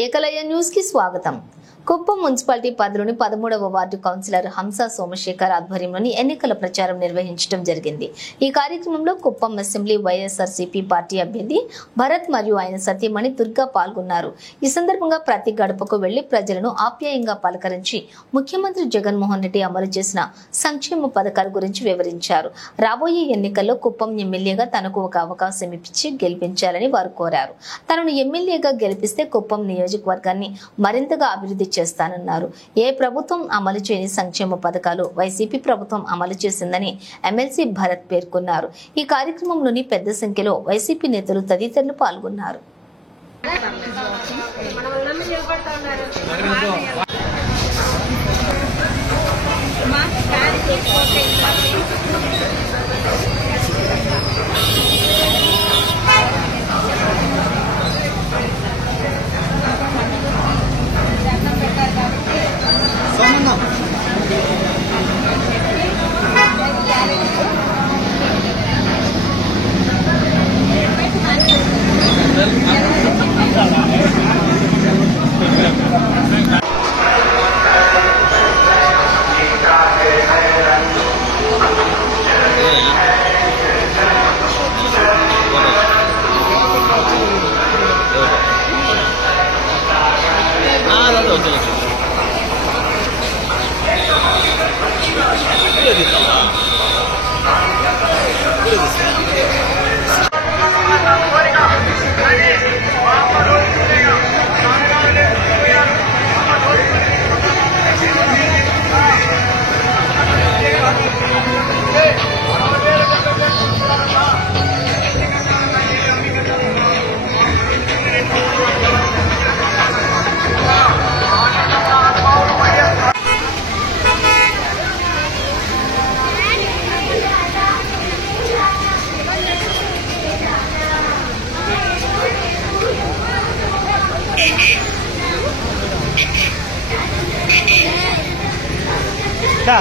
ఏకలయ news కి స్వాగతం. Kuppam municipality పరిధిలోని 13వ వార్డు కౌన్సిలర్ హంస సోమశేఖర్ ఆధ్వర్యంలోని ఎన్నికల ప్రచారం నిర్వహించడం జరిగింది. ఈ కార్యక్రమంలో కుప్పం అసెంబ్లీ వైఎస్ఆర్సీపీ పార్టీ అభ్యర్థి భరత్ మరియు ఆయన సతీమణి దుర్గా పాల్గొన్నారు. ఈ సందర్భంగా ప్రతి గడపకు వెళ్లి ప్రజలను ఆప్యాయంగా పలకరించి ముఖ్యమంత్రి జగన్మోహన్ రెడ్డి అమలు చేసిన సంక్షేమ పథకాల గురించి వివరించారు. రాబోయే ఎన్నికల్లో కుప్పం ఎమ్మెల్యేగా తనకు ఒక అవకాశం ఇచ్చి గెలిపించాలని వారు కోరారు. తనను ఎమ్మెల్యేగా గెలిపిస్తే కుప్పం నియోజకవర్గాన్ని మరింతగా అభివృద్ధి చేస్తానన్నారు. ఏ ప్రభుత్వం అమలు చేయని సంక్షేమ పథకాలు వైసీపీ ప్రభుత్వం అమలు చేసిందని ఎమ్మెల్సీ భరత్ పేర్కొన్నారు. ఈ కార్యక్రమంలోని పెద్ద సంఖ్యలో వైసీపీ నేతలు తదితరులు పాల్గొన్నారు. Da.